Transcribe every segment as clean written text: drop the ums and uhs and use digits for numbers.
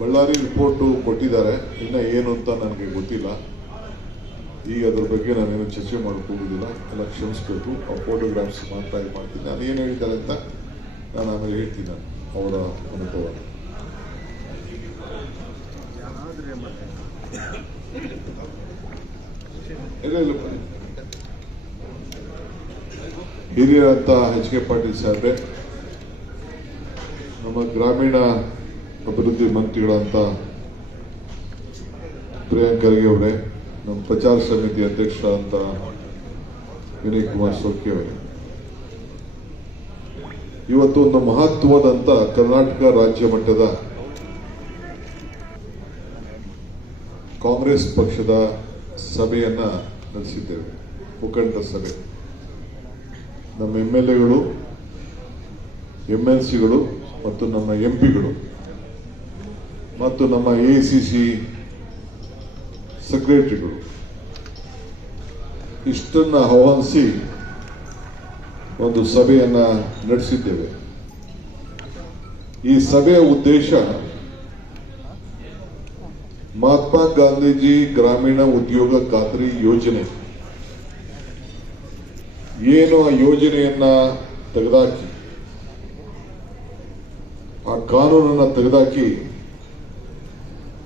Ballari report ಕೊಟ್ಟಿದ್ದಾರೆ, ಇನ್ನು ಏನು ಅಂತ ನನಗೆ ಗೊತ್ತಿಲ್ಲ. ಈಗ ಅದ್ರ ಬಗ್ಗೆ ನಾನೇನು ಚರ್ಚೆ ಹೋಗುದಿಲ್ಲ, ಎಲ್ಲ ಕ್ಷಮಿಸಬೇಕು. ಆ ಫೋಟೋಗ್ರಾಫ್ಸ್ ಮಾತ್ರ ಇದು ಮಾಡ್ತೀನಿ. ನಾನು ಏನು ಹೇಳ್ತಾರೆ ಅಂತ ನಾನು ಆಮೇಲೆ ಹೇಳ್ತೀನಿ, ನಾನು ಅವರ ಅನುಭವ. ಇಲ್ಲ ಹಿರಿಯರಂತ ಎಚ್ ಕೆ ಪಾಟೀಲ್ ಸಾಹೇಬ್ರೆ, ನಮ್ಮ ಗ್ರಾಮೀಣ ಅಭಿವೃದ್ಧಿ ಮಂತ್ರಿಗಳಂತ ಪ್ರಿಯಾಂಕ್ ಖರ್ಗೆ ಅವರೇ, ನಮ್ಮ ಪ್ರಚಾರ ಸಮಿತಿ ಅಧ್ಯಕ್ಷರಾದಂಥ ವಿನಯ್ ಕುಮಾರ್ ಸೋರ್ಕೆ ಅವರೇ, ಇವತ್ತು ಒಂದು ಮಹತ್ವದಂತ ಕರ್ನಾಟಕ ರಾಜ್ಯ ಮಟ್ಟದ ಕಾಂಗ್ರೆಸ್ ಪಕ್ಷದ ಸಭೆಯನ್ನ ನಡೆಸಿದ್ದೇವೆ. ಮುಖಂಡರ ಸಭೆ. ನಮ್ಮ MLAಗಳು, MLCಗಳು ಮತ್ತು ನಮ್ಮ MPಗಳು ಮತ್ತು ನಮ್ಮ ACC ಸೆಕ್ರೆಟರಿಗಳು ಇಷ್ಟನ್ನ ಆಹ್ವಾನಿಸಿ ಒಂದು ಸಭೆಯನ್ನ ನಡೆಸಿದ್ದೇವೆ. ಈ ಸಭೆಯ ಉದ್ದೇಶ ಮಹಾತ್ಮ ಗಾಂಧೀಜಿ ಗ್ರಾಮೀಣ ಉದ್ಯೋಗ ಖಾತ್ರಿ ಯೋಜನೆ ಏನು, ಆ ಯೋಜನೆಯನ್ನ ತೆಗೆದಾಕಿ, ಆ ಕಾನೂನನ್ನ ತೆಗೆದಾಕಿ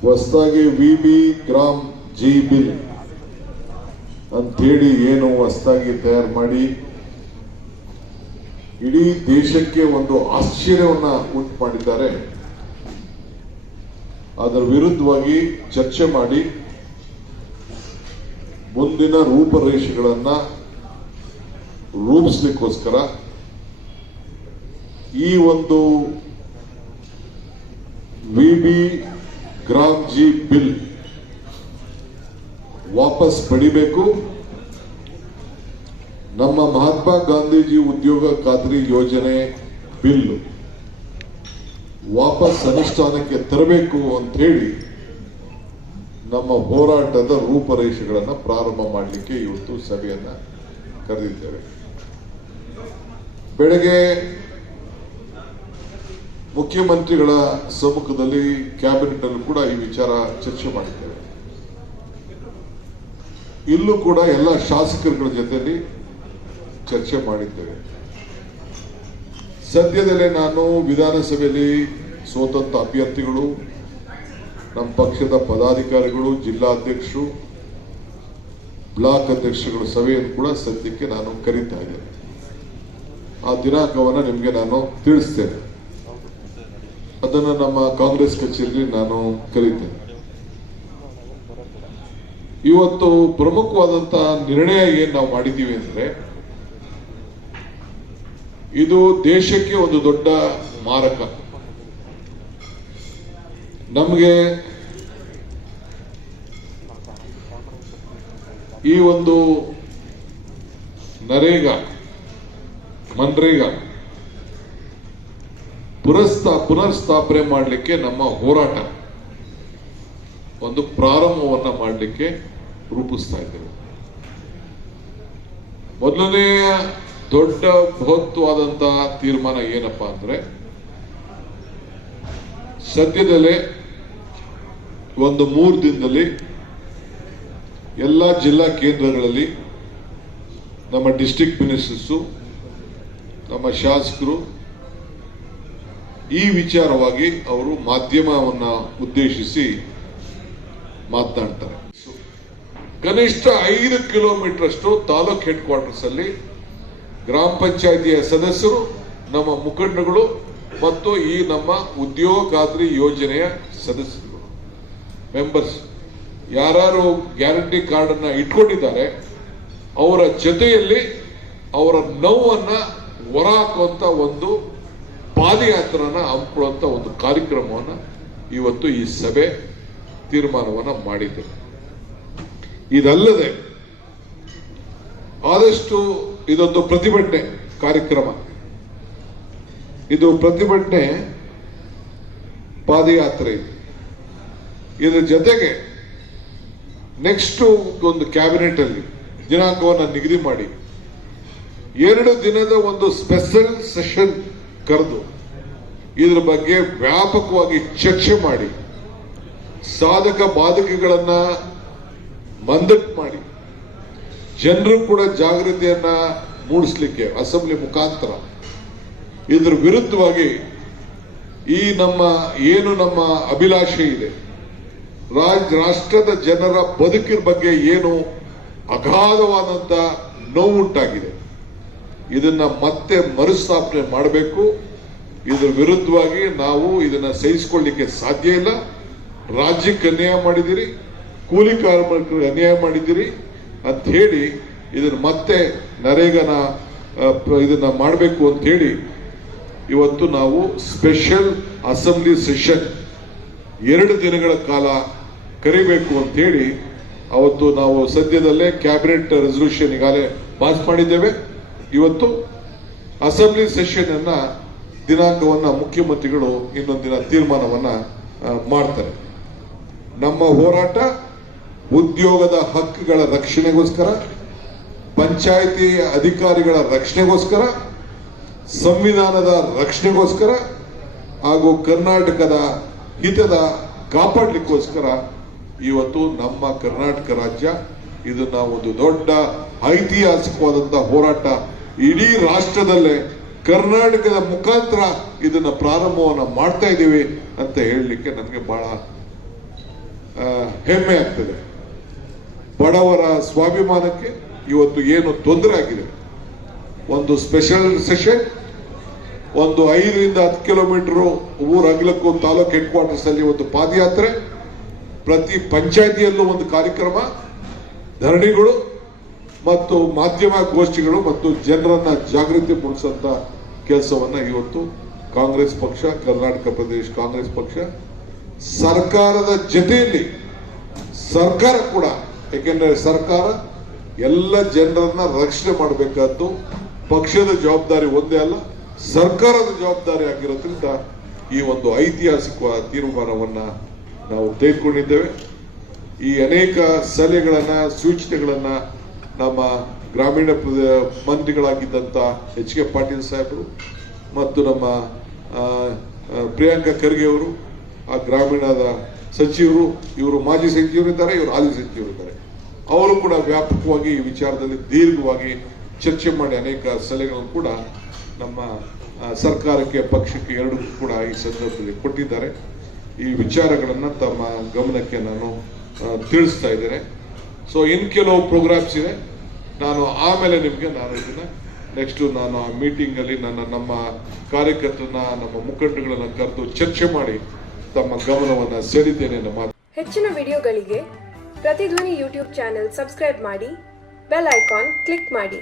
ಹೊಸದಾಗಿ VB ಗ್ರಾಮ್ ಜಿ ಬಿಲ್ ಅಂತೇಳಿ ಏನು ಹೊಸದಾಗಿ ತಯಾರು ಮಾಡಿ ಇಡೀ ದೇಶಕ್ಕೆ ಒಂದು ಆಶ್ಚರ್ಯವನ್ನ ಉಂಟು ಮಾಡಿದ್ದಾರೆ. ಅದರ ವಿರುದ್ಧವಾಗಿ ಚರ್ಚೆ ಮಾಡಿ ಮುಂದಿನ ರೂಪರೇಷೆಗಳನ್ನ ರೂಪಿಸಲಿಕ್ಕೋಸ್ಕರ ಈ ಒಂದು VB ಗ್ರಾಮ್ ಜಿ ಬಿಲ್ ವಾಪಸ್ ಪಡಿಬೇಕು, ನಮ್ಮ ಮಹಾತ್ಮ ಗಾಂಧೀಜಿ ಉದ್ಯೋಗ ಖಾತ್ರಿ ಯೋಜನೆ ಬಿಲ್ ವಾಪಸ್ ಅನುಷ್ಠಾನಕ್ಕೆ ತರಬೇಕು ಅಂತ ಹೇಳಿ ನಮ್ಮ ಹೋರಾಟದ ರೂಪರೇಷೆಗಳನ್ನು ಪ್ರಾರಂಭ ಮಾಡಲಿಕ್ಕೆ ಇವತ್ತು ಸಭೆಯನ್ನ ಕರೆದಿದ್ದೇವೆ. ಬೆಳಗ್ಗೆ ಮುಖ್ಯಮಂತ್ರಿಗಳ ಸಮ್ಮುಖದಲ್ಲಿ ಕ್ಯಾಬಿನೆಟ್ ಅಲ್ಲೂ ಕೂಡ ಈ ವಿಚಾರ ಚರ್ಚೆ ಮಾಡಿದ್ದೇವೆ. ಇಲ್ಲೂ ಕೂಡ ಎಲ್ಲ ಶಾಸಕರುಗಳ ಜೊತೆಯಲ್ಲಿ ಚರ್ಚೆ ಮಾಡಿದ್ದೇವೆ. ಸದ್ಯದಲ್ಲೇ ನಾನು ವಿಧಾನಸಭೆಯಲ್ಲಿ ಸ್ವತಂತ್ರ ಅಭ್ಯರ್ಥಿಗಳು, ನಮ್ಮ ಪಕ್ಷದ ಪದಾಧಿಕಾರಿಗಳು, ಜಿಲ್ಲಾಧ್ಯಕ್ಷರು, ಬ್ಲಾಕ್ ಅಧ್ಯಕ್ಷರುಗಳ ಸಭೆಯನ್ನು ಕೂಡ ಸದ್ಯಕ್ಕೆ ನಾನು ಕರೀತಾ ಇದ್ದೇನೆ. ಆ ದಿನಾಂಕವನ್ನು ನಿಮಗೆ ನಾನು ತಿಳಿಸ್ತೇನೆ. ಅದನ್ನು ನಮ್ಮ ಕಾಂಗ್ರೆಸ್ ಕಚೇರಿಯಲ್ಲಿ ನಾನು ಕರೀತೇನೆ. ಇವತ್ತು ಪ್ರಮುಖವಾದಂತಹ ನಿರ್ಣಯ ಏನು ನಾವು ಮಾಡಿದ್ದೀವಿ ಅಂದ್ರೆ, ಇದು ದೇಶಕ್ಕೆ ಒಂದು ದೊಡ್ಡ ಮಾರಕ. ನಮಗೆ ಈ ಒಂದು ನರೇಗಾ, ಮನ್ರೇಗಾ ಪುನರ್ಸ್ಥಾಪನೆ ಮಾಡಲಿಕ್ಕೆ ನಮ್ಮ ಹೋರಾಟ ಒಂದು ಪ್ರಾರಂಭವನ್ನ ಮಾಡಲಿಕ್ಕೆ ರೂಪಿಸ್ತಾ ಇದ್ದೇವೆ. ಮೊದಲನೆಯ ದೊಡ್ಡ ಬೃಹತ್ವಾದಂತಹ ತೀರ್ಮಾನ ಏನಪ್ಪಾ ಅಂದ್ರೆ, ಸದ್ಯದಲ್ಲೇ ಒಂದು 3 ದಿನದಲ್ಲಿ ಎಲ್ಲ ಜಿಲ್ಲಾ ಕೇಂದ್ರಗಳಲ್ಲಿ ನಮ್ಮ ಡಿಸ್ಟ್ರಿಕ್ಟ್ ಮಿನಿಸ್ಟರ್ಸು, ನಮ್ಮ ಶಾಸಕರು ಈ ವಿಚಾರವಾಗಿ ಅವರು ಮಾಧ್ಯಮವನ್ನ ಉದ್ದೇಶಿಸಿ ಮಾತನಾಡ್ತಾರೆ. ಕನಿಷ್ಠ 5 ಕಿಲೋಮೀಟರ್ ಅಷ್ಟು ತಾಲೂಕ್ ಹೆಡ್ ಕ್ವಾರ್ಟರ್ಸ್ ಅಲ್ಲಿ ಗ್ರಾಮ ಪಂಚಾಯಿತಿಯ ಸದಸ್ಯರು, ನಮ್ಮ ಮುಖಂಡಗಳು ಮತ್ತು ಈ ನಮ್ಮ ಉದ್ಯೋಗ ಖಾತ್ರಿ ಯೋಜನೆಯ ಸದಸ್ಯರು, ಮೆಂಬರ್ಸ್ ಯಾರು ಗ್ಯಾರಂಟಿ ಕಾರ್ಡ್ ಅನ್ನ ಇಟ್ಕೊಂಡಿದ್ದಾರೆ ಅವರ ಜೊತೆಯಲ್ಲಿ ಅವರ ನೋವನ್ನ ಹೊರಹಾಕುವಂತ ಒಂದು ಪಾದಯಾತ್ರನ ಹಮ್ಮಿಕೊಳ್ಳುವಂತ ಒಂದು ಕಾರ್ಯಕ್ರಮವನ್ನ ಇವತ್ತು ಈ ಸಭೆ ತೀರ್ಮಾನವನ್ನ ಮಾಡಿದೆ. ಇದಲ್ಲದೆ ಆದಷ್ಟು ಇದೊಂದು ಪ್ರತಿಭಟನೆ ಕಾರ್ಯಕ್ರಮ, ಇದು ಪ್ರತಿಭಟನೆ ಪಾದಯಾತ್ರೆ. ಇದರ ಜೊತೆಗೆ ನೆಕ್ಸ್ಟ್ ಒಂದು ಕ್ಯಾಬಿನೆಟ್ ಅಲ್ಲಿ ದಿನಾಂಕವನ್ನು ನಿಗದಿ ಮಾಡಿ 2 ದಿನದ ಒಂದು ಸ್ಪೆಷಲ್ ಸೆಷನ್ ಕರೆದು ಇದ್ರ ಬಗ್ಗೆ ವ್ಯಾಪಕವಾಗಿ ಚರ್ಚೆ ಮಾಡಿ ಸಾಧಕ ಬಾಧಕಗಳನ್ನ ಮಂದಟ್ ಮಾಡಿ ಜನರು ಕೂಡ ಜಾಗೃತಿಯನ್ನ ಮೂಡಿಸ್ಲಿಕ್ಕೆ ಅಸೆಂಬ್ಲಿ ಮುಖಾಂತರ ಇದ್ರ ವಿರುದ್ಧವಾಗಿ ಈ ನಮ್ಮ ಅಭಿಲಾಷೆ ಇದೆ, ರಾಷ್ಟ್ರದ ಜನರ ಬದುಕಿನ ಬಗ್ಗೆ ಏನು ಅಗಾಧವಾದಂತ ನೋವುಂಟಾಗಿದೆ, ಇದನ್ನ ಮತ್ತೆ ಮರುಸ್ಥಾಪನೆ ಮಾಡಬೇಕು. ಇದ್ರ ವಿರುದ್ಧವಾಗಿ ನಾವು ಇದನ್ನ ಸಹಿಸಿಕೊಳ್ಳಿಕ್ಕೆ ಸಾಧ್ಯ ಇಲ್ಲ. ರಾಜ್ಯಕ್ಕೆ ಅನ್ಯಾಯ ಮಾಡಿದಿರಿ, ಕೂಲಿ ಕಾರ್ಮಿಕರಿಗೆ ಅನ್ಯಾಯ ಮಾಡಿದಿರಿ ಅಂತ ಹೇಳಿ ಇದನ್ನ ಮತ್ತೆ ನರೇಗಾನ ಇದನ್ನ ಮಾಡಬೇಕು ಅಂತ ಹೇಳಿ ಇವತ್ತು ನಾವು ಸ್ಪೆಷಲ್ ಅಸೆಂಬ್ಲಿ ಸೆಷನ್ 2 ದಿನಗಳ ಕಾಲ ಕರಿಬೇಕು ಅಂತ ಹೇಳಿ ಅವತ್ತು ನಾವು ಸದ್ಯದಲ್ಲೇ ಕ್ಯಾಬಿನೆಟ್ ರೆಸಲ್ಯೂಷನ್ ಈಗಾಗಲೇ ಪಾಸ್ ಮಾಡಿದ್ದೇವೆ. ಇವತ್ತು ಅಸೆಂಬ್ಲಿ ಸೆಷನ್ ಅನ್ನ ದಿನಾಂಕವನ್ನ ಮುಖ್ಯಮಂತ್ರಿಗಳು ಇನ್ನೊಂದಿನ ತೀರ್ಮಾನವನ್ನ ಮಾಡ್ತಾರೆ. ನಮ್ಮ ಹೋರಾಟ ಉದ್ಯೋಗದ ಹಕ್ಕುಗಳ ರಕ್ಷಣೆಗೋಸ್ಕರ, ಪಂಚಾಯಿತಿ ಅಧಿಕಾರಿಗಳ ರಕ್ಷಣೆಗೋಸ್ಕರ, ಸಂವಿಧಾನದ ರಕ್ಷಣೆಗೋಸ್ಕರ ಹಾಗೂ ಕರ್ನಾಟಕದ ಹಿತದ ಕಾಪಾಡಲಿಕ್ಕೋಸ್ಕರ ಇವತ್ತು ನಮ್ಮ ಕರ್ನಾಟಕ ರಾಜ್ಯ ಇದನ್ನ ಒಂದು ದೊಡ್ಡ ಐತಿಹಾಸಿಕವಾದಂತಹ ಹೋರಾಟ ಇಡೀ ರಾಷ್ಟ್ರದಲ್ಲೇ ಕರ್ನಾಟಕದ ಮುಖಾಂತರ ಇದನ್ನ ಪ್ರಾರಂಭವನ್ನ ಮಾಡ್ತಾ ಇದ್ದೀವಿ ಅಂತ ಹೇಳಲಿಕ್ಕೆ ನನಗೆ ಬಹಳ ಹೆಮ್ಮೆ ಆಗ್ತದೆ. ಬಡವರ ಸ್ವಾಭಿಮಾನಕ್ಕೆ ಇವತ್ತು ಏನು ತೊಂದರೆ ಆಗಿದೆ, ಒಂದು ಸ್ಪೆಷಲ್ ಸೆಷನ್, ಒಂದು 5 ರಿಂದ 10 ಕಿಲೋಮೀಟರ್ ಊರ ಅಗಲಕ್ಕೂ ತಾಲೂಕು ಹೆಡ್ ಕ್ವಾರ್ಟರ್ಸ್ ಅಲ್ಲಿ ಒಂದು ಪಾದಯಾತ್ರೆ, ಪ್ರತಿ ಪಂಚಾಯಿತಿಯಲ್ಲೂ ಒಂದು ಕಾರ್ಯಕ್ರಮ, ಧರಣಿಗಳು ಮತ್ತು ಮಾಧ್ಯಮ ಗೋಷ್ಠಿಗಳು ಮತ್ತು ಜನರನ್ನ ಜಾಗೃತಿ ಮೂಡಿಸುವಂತ ಕೆಲಸವನ್ನ ಇವತ್ತು ಕಾಂಗ್ರೆಸ್ ಪಕ್ಷ, ಕರ್ನಾಟಕ ಪ್ರದೇಶ ಕಾಂಗ್ರೆಸ್ ಪಕ್ಷ ಸರ್ಕಾರದ ಜೊತೆಯಲ್ಲಿ ಸರ್ಕಾರ ಕೂಡ, ಯಾಕೆಂದ್ರೆ ಸರ್ಕಾರ ಎಲ್ಲ ಜನರನ್ನ ರಕ್ಷಣೆ ಮಾಡಬೇಕಾದ್ದು ಪಕ್ಷದ ಜವಾಬ್ದಾರಿ ಒಂದೇ ಅಲ್ಲ, ಸರ್ಕಾರದ ಜವಾಬ್ದಾರಿ ಆಗಿರೋದ್ರಿಂದ ಈ ಒಂದು ಐತಿಹಾಸಿಕ ತೀರ್ಮಾನವನ್ನ ನಾವು ತೆಗೆದುಕೊಂಡಿದ್ದೇವೆ. ಈ ಅನೇಕ ಸಲಹೆಗಳನ್ನ, ಸೂಚನೆಗಳನ್ನ ನಮ್ಮ ಗ್ರಾಮೀಣ ಮಂತ್ರಿಗಳಾಗಿದ್ದಂತ ಎಚ್ ಕೆ ಪಾಟೀಲ್ ಸಾಹೇಬರು ಮತ್ತು ನಮ್ಮ ಪ್ರಿಯಾಂಕಾ ಖರ್ಗೆ ಅವರು, ಆ ಗ್ರಾಮೀಣದ ಸಚಿವರು, ಇವರು ಮಾಜಿ ಸಚಿವರು ಇದ್ದಾರೆ, ಇವರು ಹಾಲಿ ಸಚಿವರು ಇದ್ದಾರೆ, ಅವರು ಕೂಡ ವ್ಯಾಪಕವಾಗಿ ಈ ವಿಚಾರದಲ್ಲಿ ದೀರ್ಘವಾಗಿ ಚರ್ಚೆ ಮಾಡಿ ಅನೇಕ ಸಲಹೆಗಳನ್ನು ಕೂಡ ನಮ್ಮ ಸರ್ಕಾರಕ್ಕೆ, ಪಕ್ಷಕ್ಕೆ ಎರಡಕ್ಕೂ ಕೂಡ ಈ ಸಂದರ್ಭದಲ್ಲಿ ಕೊಟ್ಟಿದ್ದಾರೆ. ಈ ವಿಚಾರಗಳನ್ನ ತಮ್ಮ ಗಮನಕ್ಕೆ ನಾನು ತಿಳಿಸ್ತಾ ಇದ್ದೇನೆ. ಸೊ ಇನ್ ಕೆಲವು ಪ್ರೋಗ್ರಾಮ್ಸ್ ಇದೆ, ನಾನು ಆಮೇಲೆ ನಿಮಗೆ ಇದನ್ನ ನೆಕ್ಸ್ಟ್ ನಾನು ಆ ಮೀಟಿಂಗ್ ಅಲ್ಲಿ ನಮ್ಮ ಕಾರ್ಯಕರ್ತರನ್ನ, ನಮ್ಮ ಮುಖಂಡಗಳನ್ನ ಕರೆದು ಚರ್ಚೆ ಮಾಡಿ ತಮ್ಮ ಗಮನವನ್ನ ಸೆಳೆದಿದ್ದೇನೆ. ಹೆಚ್ಚಿನ ವಿಡಿಯೋಗಳಿಗೆ ಪ್ರತಿಧ್ವನಿ ಯೂಟ್ಯೂಬ್ ಚಾನೆಲ್ ಸಬ್ಸ್ಕ್ರೈಬ್ ಮಾಡಿ, ಬೆಲ್ ಐಕಾನ್ ಕ್ಲಿಕ್ ಮಾಡಿ.